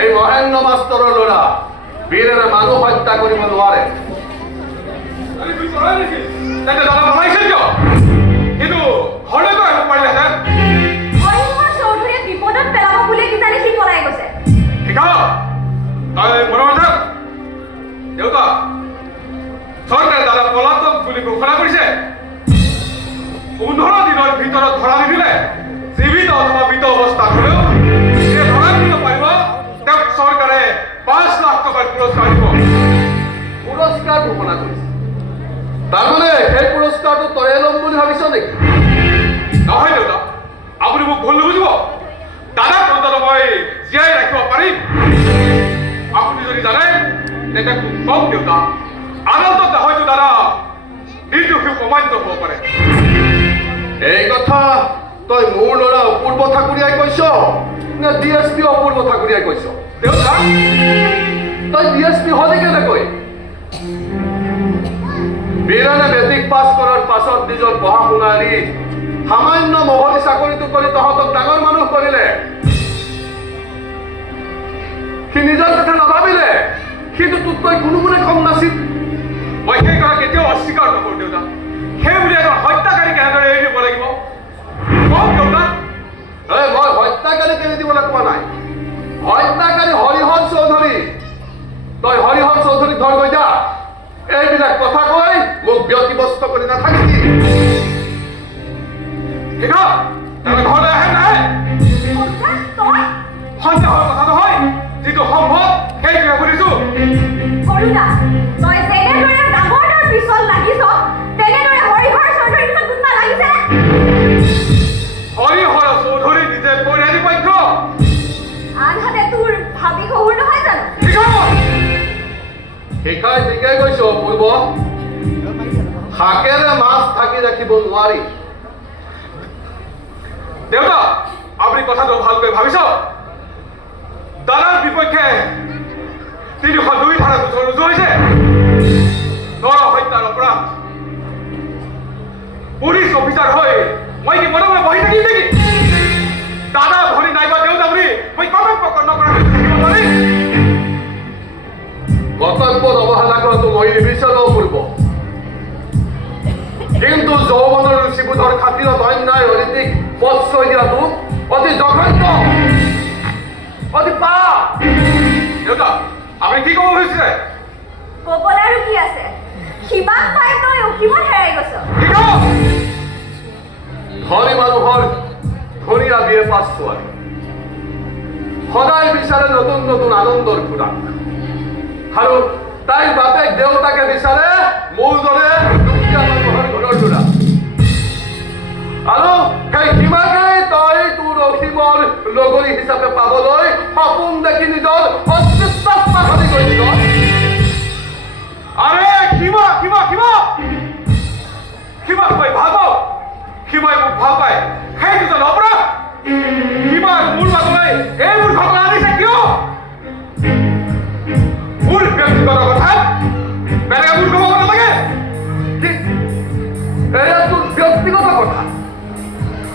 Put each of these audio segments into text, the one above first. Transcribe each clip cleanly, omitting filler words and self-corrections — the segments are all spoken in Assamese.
এই মহেন্দ্ৰ মাষ্টৰৰ ল'ৰা বীৰেৰে মানুহ হত্যা কৰিব নোৱাৰে। কিন্তু ঘৰলৈতো আহিব পাৰিলেহেঁতেন। চৌধুৰীয়ে বিপদত পেলাব বুলি কিজানি সি পলাই গৈছে। ঠিক তই মনে থাক। দেউতা চৰকাৰে দাদা পলাতক বুলি ঘোষণা কৰিছে। 15 দিনৰ ভিতৰত ধৰা নিদিলে জীৱিত অথবা মৃত অৱস্থাত হ'লেও ধৰা দিব পাৰিব। তেওঁক চৰকাৰে 5 লাখ টকাৰ পুৰস্কাৰ দিব। পুৰস্কাৰ ঘোষণা কৰিছে তাৰমানে সেই পুৰস্কাৰটো তই ল'ম বুলি ভাবিছ নেকি? নহয় দেউতা, আপুনি মোক ভুল নুবুজিব। দাদাক অন্তত মই জীয়াই ৰাখিব পাৰিম। আপুনি যদি জানে তেতিয়া কওক দেউতা। আনন্দত হয়তো দাদা নিৰ্দোষী প্ৰমাণিত হ'ব পাৰে। এই কথা তই মোৰ ল'ৰা অপূৰ্ব ঠাকুৰীয়াই কৈছ নে DSP অপূৰ্ব ঠাকুৰীয়াই কৈছ? দেউতা তই DSP হলি কেনেকৈ? বীৰেনে মেট্ৰিক পাছ কৰাৰ পাছত নিজৰ পঢ়া শুনা এৰি সামান্য মহলি চাকৰিটো কৰি তহঁতক ডাঙৰ মানুহ কৰিলে। সি নিজৰ কথা নাভাবিলে। সিটো তোতকৈ কোনো গুণে কম নাছিল। মই সেই কথা কেতিয়াও অস্বীকাৰ নকৰোঁ দেউতা। সেই বুলি এজন হত্যাকাৰী কেনেদৰে এৰি দিব লাগিব কওক দেউতা। মই হত্যাকাৰীক এৰি দিবলৈ কোৱা নাই। হত্যাকাৰী হৰিহৰ চৌধুৰী। তই হৰিহৰ চৌধুৰীক ধৰ গৈ যা। এইবিলাক কথা কৈ মোক ব্যতিব্যস্ত কৰি নাথাকিবি। ঠিক তেনে ঘৰলৈ আহে নাহে সন্দেহৰ কথা নহয়। যিটো সম্ভৱ সেইটোৱে সুধিছো। অৰুণা, তই যেনেদৰে ডাঙৰটোৰ পিছত লাগিছ তেনেদৰে হৰিহৰ চৌধুৰীৰ পিছত কোনোবা লাগিছে? হৰিহৰ চৌধুৰী নিজে পৰিয়ালী পক্ষ। আনহাতে তোৰ ভাবি শহুৰ নহয় জানো? শিকাই ঠিকে কৈছ অপূৰ্ব। শাকেৰে মাছ ঢাকি ৰাখিব নোৱাৰি। দেউতা আপুনি কথাটো ভালকৈ ভাবি চাওক। দাদাৰ বিপক্ষে 302 ধাৰা গোচৰ ৰুজু হৈছে। হত্যাৰ অপৰাধ। পুলিচ অফিচাৰ হৈ মই কি মনে মনে বহি থাকিম নেকি? দাদা ধৰি নাইবা দেউতা বুলি মই কৰ্তব্য নকৰাকৈ থাকিব পাৰিম? কৰ্তব্যত অৱহেলা কৰাটো মই নিবিচাৰো অপূৰ্ব। কিন্তু যৌৱনৰ ৰুচিবোধৰ খাতিৰত অন্যায় অনীতিক প্ৰশ্ৰয় দিয়াটো অতি জঘন্য, অতি পাপ। দেউতা আপুনি কি ক'ব খুজিছে? কবলৈ আৰু কি আছে? সিবাক পাই তই অসীমত হেৰাই গৈছ। ধনী মানুহৰ ধুনীয়া বিয়ে পাছ ছোৱালী সদায় বিচাৰে নতুন নতুন আনন্দৰ খোৰাক। আৰু তাইৰ বাপেক দেউতাকে বিচাৰে মোৰ দৰে দুখীয়া মানুহৰ ঘৰৰ ল'ৰা। আৰু সেই সীমাকেই তই তোৰ অসীমৰ লগৰী হিচাপে পাবলৈ সপোন দেখি নিজৰ অস্তিত্বক পাহৰি গৈছ। আৰে কিবা কিবা কিবা কিবা মই ভাল পাওঁ। কিবাই মোক ভাল পায় সেইটো যেন অপৰাধ। কিবা মোৰ মাজলৈ এইবোৰ ঘটনা আনিছে কিয়? মোৰ ব্যক্তিগত কথা বেলেগে মোৰ ক'ব নালাগে। এয়া তোৰ ব্যক্তিগত কথা।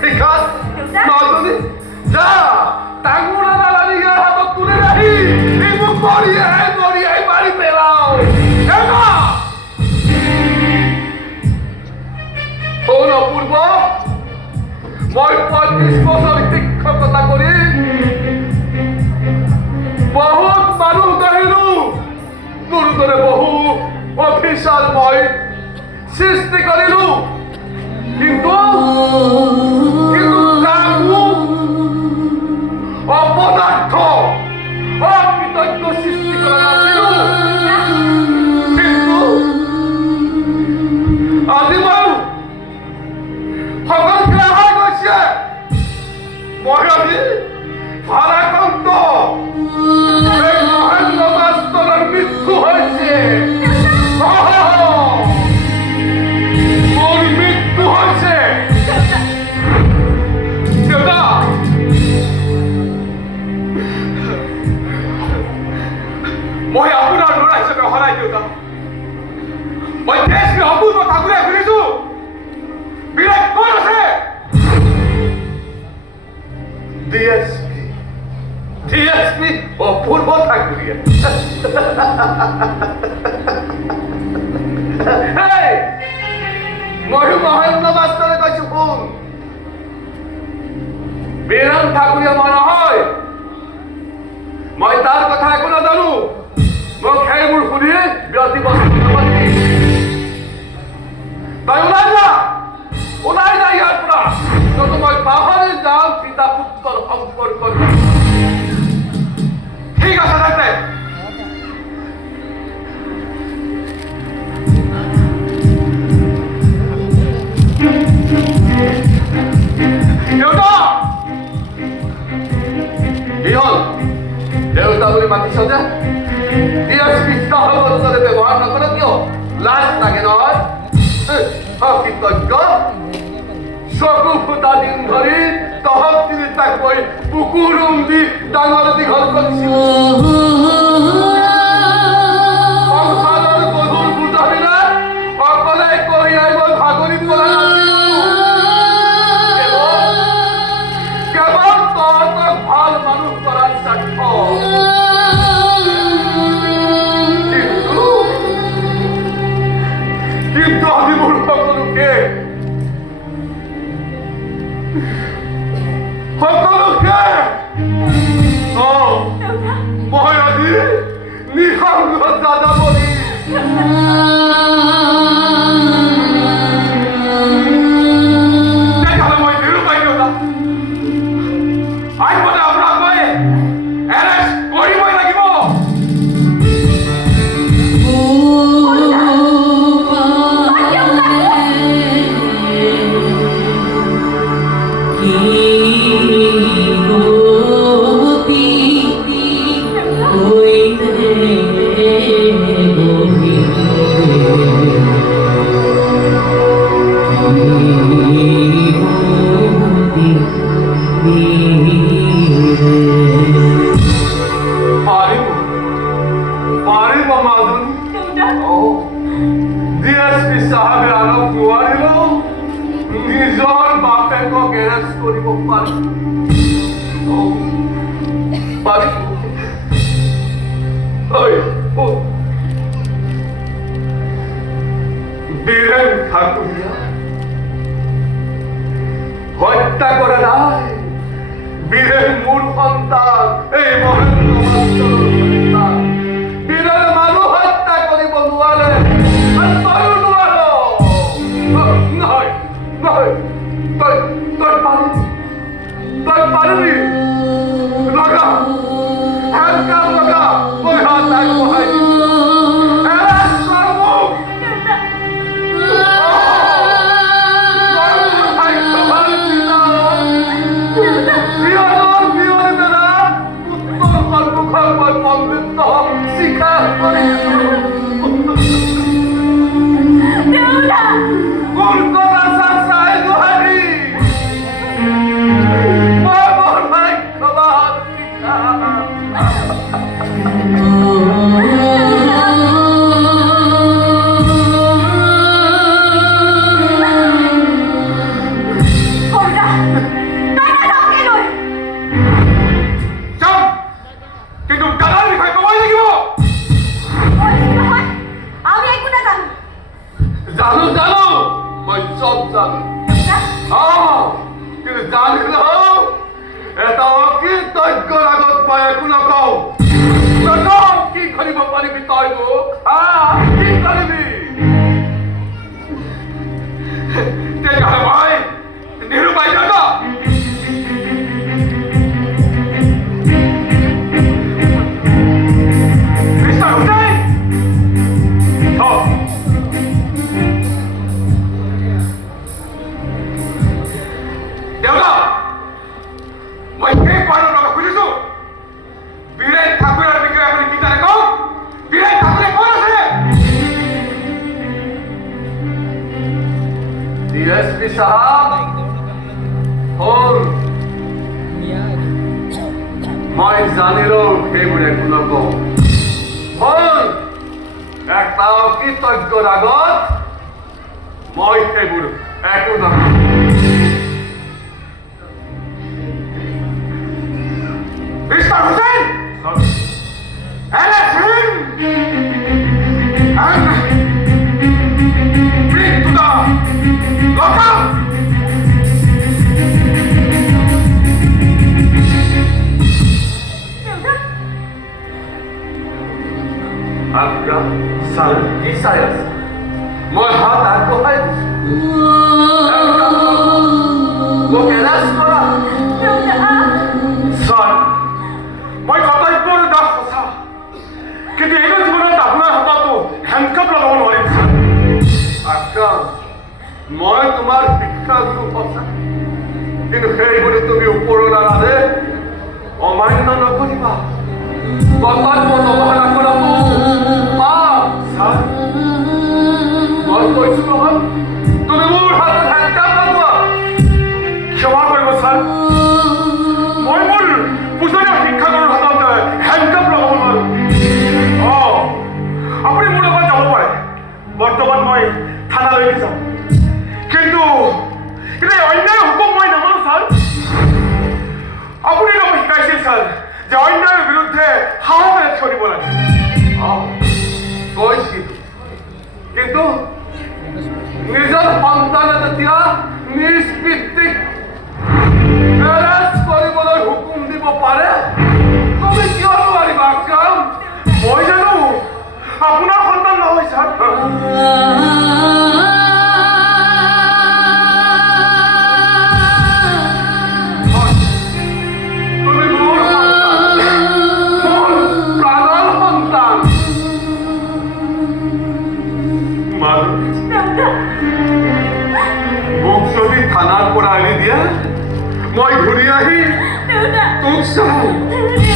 শিকাত নজনী যা ডাঙৰ এডাল আনি ইয়াৰ হাতত তুলি ৰাখি এইবোৰ মৰিয়াই মাৰি পেলাও। শুন অপূৰ্ব, মই 35 বছৰ শিক্ষকতা কৰি বহুত মানুহ দেখিলো। তোৰ দৰে বহু অফিচাৰ মই সৃষ্টি কৰিলো। কিন্তু কাকো অপদাৰ্থ অকৃতজ্ঞ সৃষ্টি কৰা নাছিলো। কিন্তু আজি বাৰু সকলোকে ৰেহাই গৈছে। মই আজি ভাৰাক্ৰান্ত মহেন্দ্ৰ মাষ্টৰৰ মৃত্যু হৈছে। মোৰ মৃত্যু হৈছে। দেউতা মই আপোনাৰ ল'ৰা হিচাপে সদায় দেউতা। মই DSP অপূৰ্ব ঠাকুৰীয়াক সুধিছো বিৰাট ক'ত আছে? DSP ডিএসপি অপূৰ্ব ঠাকুৰিয়া মহু মহেন্দ্ৰ মাস্টাৰে কৈছো শুন বীৰেণ ঠাকুৰীয়া মই নহয় মই তাৰ কথা একো নাজানো মোক সেইবোৰ শুনি ব্যতিব্যস্ত নকৰিবি তই ওলাই যা ইয়াৰ পৰা যদি মই পাহৰি যাওঁ পিতা পুত্ৰৰ সম্পৰ্ক ঠিক আছে তেন্তে দেউতা কি হ'ল দেউতা বুলি মাতিছ যে ডিএসপি সহবস্তৰ ব্যৱহাৰ নকৰে কিয় লাজ লাগে নহয় অকৃতজ্ঞ চকু ফুটা দিন ধৰি তহত তিনিটাক মই বুকুৰুম দি ডাঙৰ দীঘল কৰিছিল সংসাৰৰ গধুৰ বুজাবিলাক অকলে কঢ়িয়াই মই ভাগৰি পৰা নাছিলো কেৱল তহঁতক ভাল মানুহ কৰাৰ স্বাৰ্থ কিন্তু আমি মোৰ সকলোকে মই আজি নিসংগ দাদা বলি তেতিয়াহ'লে মই নিৰূপায় দেউতা আহিবতে আপোনাক মই এৰেষ্ট কৰিবই লাগিব ডিএসপি সাহেবে আনক নোৱাৰিল নিজৰ বাপেকক এৰেষ্ট কৰিব পাৰিব বীৰেণ ঠাকুৰীয়া হত্যা কৰা নাই বীৰেণ মোৰ সন্তান এই মহেন্দ্ৰ মাষ্টৰৰ সন্তান বীৰেণ মানুহ হত্যা কৰিব নোৱাৰে তইও নোৱাৰ নহয় নহয় তই পাৰিবি লগা হেণ্ডকাপ লগা মই হাত আগবঢ়াই স্বীকাৰ কৰিছো কোন কথা চাই নোৱাৰি মই মোৰ ভাগ্যৱান কিন্তু দাদাৰ বিষয়ে ক'বই লাগিব জানো মই চব জানো কিন্তু জানিলেও এটা অকৃতজ্ঞৰ আগত মই একো নকওঁ কি কৰিব পাৰিবি তই মোক কি কৰিবি তেতিয়াহ'লে মই নিৰূপায় দেউতা মিষ্টাৰ হুছেইন দেউতা মই সেই কোৱাৰৰ লগত খুজিছো বীৰেণ ঠাকুৰৰ বিষয়ে আপুনি কি জানে কওক বীৰেণ ঠাকুৰে ক'ত আছে ডিএসপি সাহেব হ'ল মই জানিলেও সেইবোৰ একো নকওঁ হ'ল একটা অকৃতজ্ঞৰ আগত মই সেইবোৰ একো নকওঁ mister Hussain bring to the locker. আজ্ঞা স্যাৰ কি চাই আছে মই হাত আগবঢ়াই মোক এৰেষ্ট কৰা স্যাৰ মই কৰ্তব্যৰ দাস সঁচা কিন্তু এই জীৱনত আপোনাৰ হাততো হেণ্ডকাপ লগাব নোৱাৰিম স্যাৰ আজ্ঞা মই তোমাৰ শিক্ষাগুৰু সঁচা কিন্তু সেই বুলি তুমি ওপৰৰ আদেশ অমান্য নকৰিবা কথাত মই অৱহেলা কৰাটো পাপ স্যাৰ মই কৈছো নহয় তুমি মোৰ হাতত হেণ্ডকাপ লগোৱা ক্ষমা কৰিব স্যাৰ মই মোৰ পূজনীয় শিক্ষাগুৰুৰ হাতত হেণ্ডকাপ লগাব নোৱাৰো আপুনি মোৰ লগত যাব পাৰে বৰ্তমান মই থানালৈকে যাম কিন্তু এই অন্যায় হুকুম মই নামানো স্যাৰ আপুনি মোক শিকাইছিল স্যাৰ যে অন্যায়ৰ বিৰুদ্ধে সাহসেৰে চলিব লাগে কৈছিলো কিন্তু নিজৰ সন্তানে যেতিয়া নিজ পিতৃক এৰেষ্ট কৰিবলৈ হুকুম দিব পাৰে তুমি কিয় নোৱাৰিবা আজ্ঞা মই জানো আপোনাৰ সন্তান নহয় স্যাৰ তুমি মোৰ সন্তান মোৰ প্ৰাণৰ সন্তান মানুহ মোক যদি থানাৰ পৰা আনি দিয়া মই ঘূৰি আহি তোক চাম